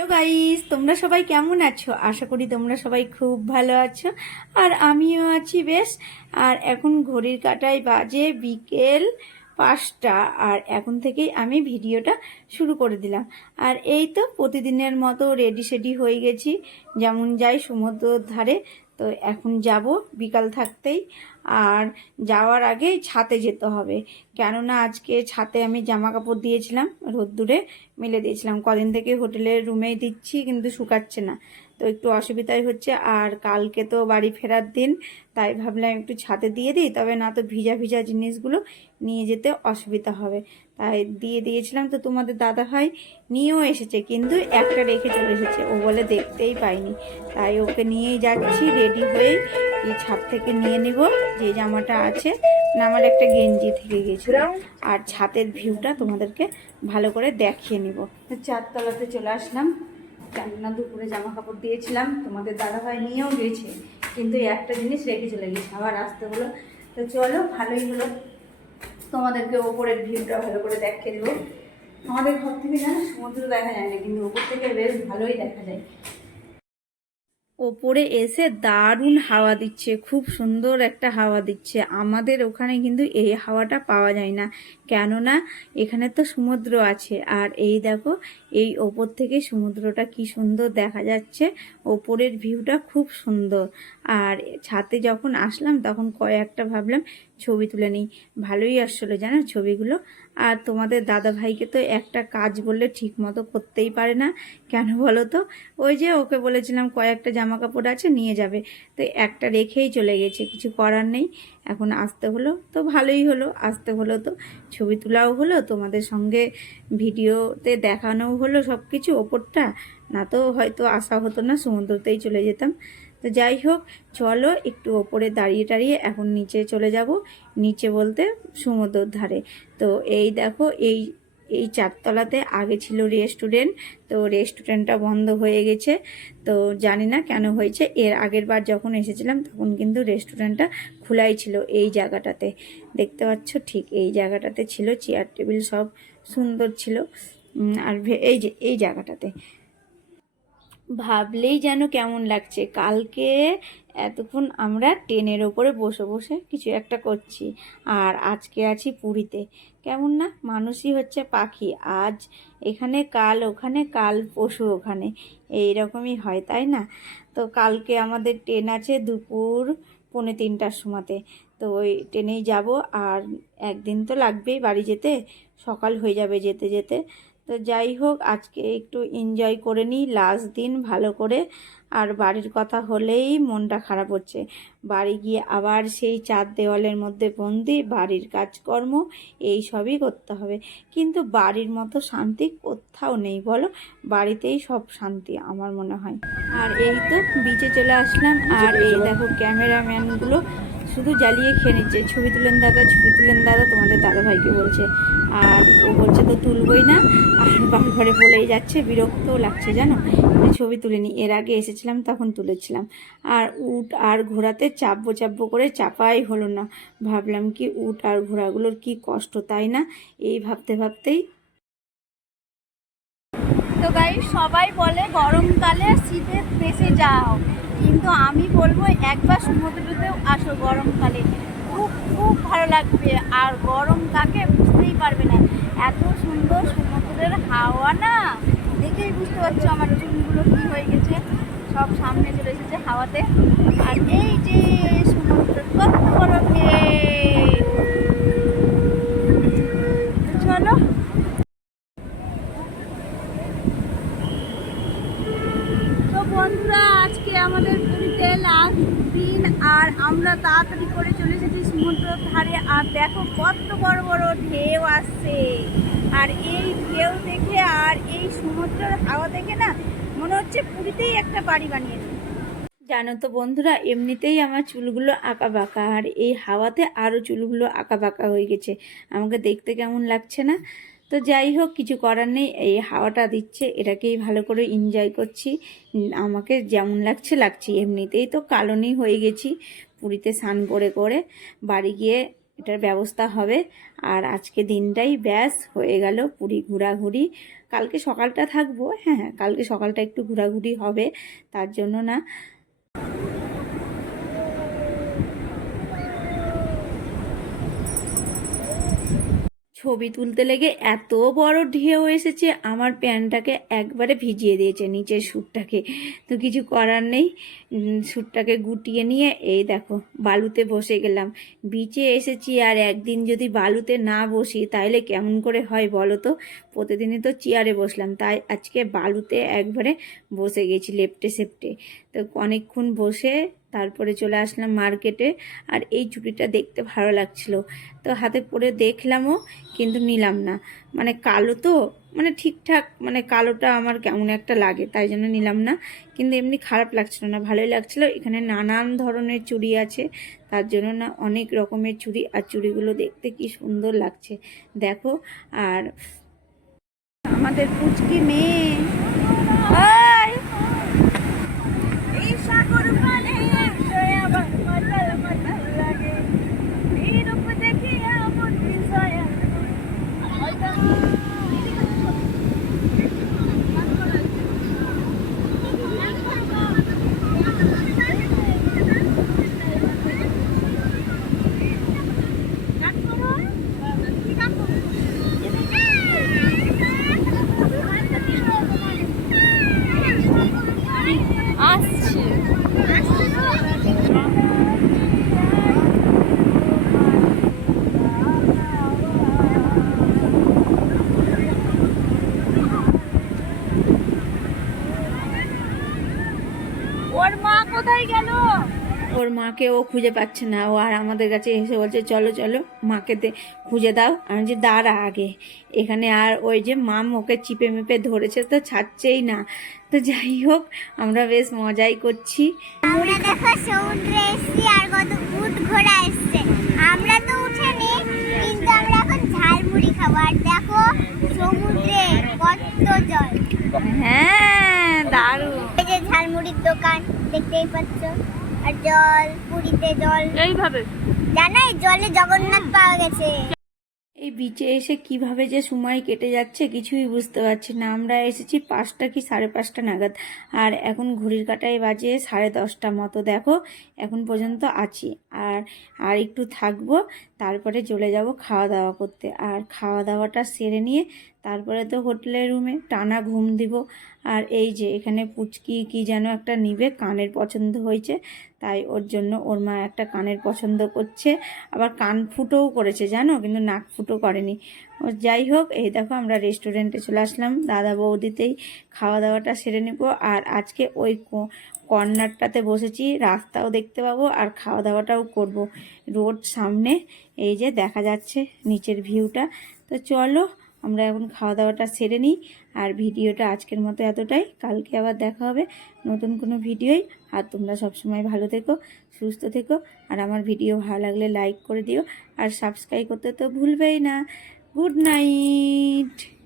Hello guys, তোমরা সবাই কেমন আছো? আশা করি তোমরা সবাই খুব ভালো আছো। আর আমিও আছি বেশ। আর এখন ঘড়ির কাঁটায় বাজে বিকেল 5টা। আর এখন থেকেই আমি ভিডিওটা শুরু করে দিলাম। আর এই তো প্রতিদিনের মতো রেডি সেডি হয়ে গেছি, যেমন যাই সমুদ্রের ধারে। তো এখন যাব বিকাল থাকতেই। আর যাওয়ার আগে ছাতে যেতে হবে, কেননা আজকে ছাতে আমি জামা কাপড় দিয়েছিলাম, রোদ্দুরে মেলে দিয়েছিলাম। কদিন থেকে হোটেলের রুমেই দিচ্ছি, কিন্তু শুকাচ্ছে না, তো একটু অসুবিধাই হচ্ছে। আর কালকে তো বাড়ি ফেরার দিন, তাই ভাবলাম একটু ছাদে দিয়ে দিই, তবে না তো ভিজা ভিজা জিনিসগুলো নিয়ে যেতে অসুবিধা হবে, তাই দিয়ে দিয়েছিলাম। তো তোমাদের দাদাভাই নিয়েও এসেছে, কিন্তু একটা রেখে চলে এসেছে, ও বলে দেখতেই পাইনি। তাই ওকে নিয়েই যাচ্ছি রেডি হয়ে। এই ছাদ থেকে নিয়ে নিব যে জামাটা আছে, না আমার একটা গেঞ্জি থেকে গেছিল। আর ছাদের ভিউটা তোমাদেরকে ভালো করে দেখিয়ে নিব। চারতলাতে চলে আসলাম, কেননা দুপুরে জামা কাপড় দিয়েছিলাম, তোমাদের দাদাভাই নিয়েও গেছে, কিন্তু একটা জিনিস রেখে চলে গেছে, আবার আসতে হলো। তো চলো, ভালোই হলো, তোমাদেরকে ওপরের ভিউটা ভালো করে দেখিয়ে দেবো। আমাদের ঘর থেকে জানো সমুদ্র দেখা যায় না, কিন্তু ওপর থেকে বেশ ভালোই দেখা যায়। ওপরে এসে দারুণ হাওয়া দিচ্ছে, খুব সুন্দর একটা হাওয়া দিচ্ছে। আমাদের ওখানে কিন্তু এই হাওয়াটা পাওয়া যায় না, কেননা এখানে তো সমুদ্র আছে। আর এই দেখো, এই ওপর থেকে সমুদ্রটা কি সুন্দর দেখা যাচ্ছে, ওপরের ভিউটা খুব সুন্দর। আর ছাদে যখন আসলাম তখন কয়েকটা ভাবলাম ছবি তুলে নিই, ভালোই আসলো জানো ছবিগুলো। আর তোমাদের দাদা ভাইকে তো একটা কাজ বললে ঠিক মতো করতেই পারে না, কেন বলো তো? ওই যে ওকে বলেছিলাম কয়েকটা জামা কাপড় আছে নিয়ে যাবে, তো একটা রেখেই চলে গেছে, কিছু করার নেই। এখন আসতে হলো, তো ভালোই হলো, আসতে হলো তো ছবি তোলাও হলো, তোমাদের সঙ্গে ভিডিওতে দেখানোও হলো সব কিছু ওপরটা। না তো হয়তো আসা হতো না, সমুদ্রতেই চলে যেতাম। তো যাই হোক, চলো একটু ওপরে দাঁড়িয়ে টাড়িয়ে এখন নিচে চলে যাব। নিচে বলতে সমুদ্রের ধারে। তো এই দেখো, এই এই চারতলাতে আগে ছিল রেস্টুরেন্ট, তো রেস্টুরেন্টটা বন্ধ হয়ে গেছে। তো জানি না কেন হয়েছে, এর আগের বার যখন এসেছিলাম তখন কিন্তু রেস্টুরেন্টটা খোলাই ছিল। এই জায়গাটাতে দেখতে পাচ্ছ, ঠিক এই জায়গাটাতে ছিল, চেয়ার টেবিল সব সুন্দর ছিল। আর এই যে এই জায়গাটাতে ভাবলেই যেন কেমন লাগছে। কালকে এতক্ষণ আমরা ট্রেনের ওপরে বসে বসে কিছু একটা করছি, আর আজকে আছি পুরীতে। কেমন না, মানুষই হচ্ছে পাখি, আজ এখানে কাল ওখানে, কাল পশু ওখানে, এই রকমই হয় তাই না? তো কালকে আমাদের ট্রেন আছে দুপুর 2:45টার সময়তে, তো ওই ট্রেনেই যাব। আর একদিন তো লাগবেই বাড়ি যেতে, সকাল হয়ে যাবে যেতে যেতে। তো যাই হোক, আজকে একটু এনজয় করে নিই, লাস্ট দিন ভালো করে। আর বাড়ির কথা হলেই মনটা খারাপ হচ্ছে, বাড়ি গিয়ে আবার সেই চার দেওয়ালের মধ্যে বন্দি, বাড়ির কাজকর্ম এই সবই করতে হবে। কিন্তু বাড়ির মতো শান্তি কোথাও নেই বলো, বাড়িতেই সব শান্তি আমার মনে হয়। আর এই তো বিচে চলে আসলাম, আর এই দেখো ক্যামেরাম্যানগুলো শুধু জ্বালিয়ে খেয়ে নিচ্ছে, ছবি তুলেন দাদা, ছবি তুলেন দাদা, তোমাদের দাদাভাইকে বলছে। আর ও বলছে তো তুলবই না, আর বারবারে বলেই যাচ্ছে, বিরক্তও লাগছে জানো, ছবি তুলে নি। এর আগে এসেছিলাম তখন তুলেছিলাম। আর উট আর ঘোড়াতে চাপবো চাপবো করে চাপাই হলো না, ভাবলাম কি উট আর ঘোড়াগুলোর কি কষ্ট তাই না, এই ভাবতে ভাবতেই। তো গাই সবাই বলে গরমকালে শীতের দেশে যাও, কিন্তু আমি বলবো একবার সমুদ্রতেও আসো গরমকালে, খুব খুব ভালো লাগবে। আর গরম কাকে বুঝতেই পারবে না, এত সুন্দর সমুদ্রের হাওয়া না, দেখেই বুঝতে পারছো আমার চুলগুলো কি হয়ে গেছে, সব সামনে চলে এসেছে হাওয়াতে। আর এই যে সমুদ্রের কত বড় ঢেউ, চলো। তো বন্ধুরা, আজকে আমাদের পুরীতে লাস্ট দিন, আর আমরা তাড়াতাড়ি করে চলে এসেছি সমুদ্রের ধারে। আর দেখো কত বড় বড় ঢেউ আসছে, আর এই ঢেউ দেখে আর এই সমুদ্রের হাওয়া দেখে না মনে হচ্ছে পুরীতেই একটা বাড়ি বানিয়েছে। জানো তো বন্ধুরা, এমনিতেই আমার চুলগুলো আঁকা বাঁকা, আর এই হাওয়াতে আরও চুলগুলো আঁকা বাঁকা হয়ে গেছে, আমাকে দেখতে কেমন লাগছে না? তো যাই হোক, কিছু করার নেই, এই হাওয়াটা দিচ্ছে, এটাকেই ভালো করে এনজয় করছি। আমাকে যেমন লাগছে লাগছি, এমনিতেই তো কালনি হয়ে গেছি পুরীতে স্নান করে করে। বাড়ি গিয়ে এটার ব্যবস্থা হবে। আর আজকে দিনটাই ব্যাস হয়ে গেল পুরী ঘোরাঘুরি। কালকে সকালটা থাকবো, হ্যাঁ কালকে সকালটা একটু ঘোরাঘুরি হবে, তার জন্য না। ছবি তুলতে লেগে এত বড় ঢেউ এসেছে, আমার প্যান্টটাকে একবারে ভিজিয়ে দিয়েছে, নিচের স্যুটটাকে। তো কিছু করার নেই, স্যুটটাকে গুটিয়ে নিয়ে এই দেখো বালুতে বসে গেলাম। বিচে এসেছি আর একদিন যদি বালুতে না বসি তাহলে কেমন করে হয় বলো তো। প্রতিদিনই তো চেয়ারে বসলাম, তাই আজকে বালুতে একবারে বসে গেছি লেপ্টে সেপ্টে। তো অনেকক্ষণ বসে তারপরে চলে আসলাম মার্কেটে। আর এই চুড়িটা দেখতে ভালো লাগছিল, তো হাতে পরে দেখলামও, কিন্তু নিলাম না। মানে কালো তো, মানে ঠিকঠাক, মানে কালোটা আমার কেমন একটা লাগে, তাই জন্য নিলাম না। কিন্তু এমনি খারাপ লাগছিল না, ভালোই লাগছিল। এখানে নানান ধরনের চুড়ি আছে, তার জন্য না অনেক রকমের চুড়ি, আর চুড়িগুলো দেখতে কি সুন্দর লাগছে দেখো। আর আমাদের পুচকি মেয়ে, ওই এই সাগর পানে এসে আবার মাতাল মাতাল লাগে, এই রূপ দেখিয়া মন বিষয়া। আসছে ওর মা কোথায় গেল? ওর মাকে ও খুঁজে পাচ্ছে না, ও আর আমাদের কাছে এসে বলছে চলো চলো মাকে খুঁজে দাও। আমি যে দাঁড়া আগে এখানে। আর ওই যে মাম ওকে চিপে মেপে ধরেছে, তো ছাড়ছেই না। তো যাই হোক, আমরা বেশ মজাই করছি। আমরা দেখো সমুদ্রে এসেছি আর কত উট ঘোড়া এসছে। আমরা তো উঠেনি, কিন্তু আমরা এখন ঝালমুড়ি খাবো। আর দেখো সমুদ্রে কত জল। হ্যাঁ দারুণ। এই যে ঝালমুড়ির দোকান দেখতেই পাচ্ছ, আর জল, পুরীতে জল এইভাবে জানো এই জলে জগন্নাথ পাওয়া গেছে। এই বিচে এসে কিভাবে যে সময় কেটে যাচ্ছে কিছুই বুঝতে পারছি না। আমরা এসেছি 5টা কি 5:30 নাগাদ, আর এখন ঘড়ির কাঁটায় বাজে 10:30 মতো। দেখো এখন পর্যন্ত আছি, আর আর একটু থাকবো, তারপরে চলে যাব খাওয়া দাওয়া করতে। আর খাওয়া দাওয়াটা সেরে নিয়ে তারপরে তো হোটেলের রুমে টানা ঘুম দিব। আর এই যে এখানে পুচকি কি যেন একটা নিবে, কানের পছন্দ হয়েছে, তাই ওর জন্য ওর মা একটা কানের পছন্দ করছে। আবার কান ফুটোও করেছে জানো, কিন্তু নাক ফুটো করেনি। ও যাই হোক, এই দেখো আমরা রেস্টুরেন্টে চলে আসলাম, দাদা বৌদিতেই খাওয়া দাওয়াটা সেরে নেব। আর আজকে ওই কর্নারটাতে বসেছি, রাস্তাও দেখতে পাবো আর খাওয়া দাওয়াটাও করব। রোড সামনে, এই যে দেখা যাচ্ছে নিচের ভিউটা। তো চলো আমরা এখন খাওয়া দাওয়াটা সেরে নিই। আর ভিডিওটা আজকের মতো এতটাই, কালকে আবার দেখা হবে নতুন কোনো ভিডিওই। আর তোমরা সবসময় ভালো থেকো, সুস্থ থেকো। আর আমার ভিডিও ভালো লাগলে লাইক করে দিও, আর সাবস্ক্রাইব করতে তো ভুলবেই না। Good night.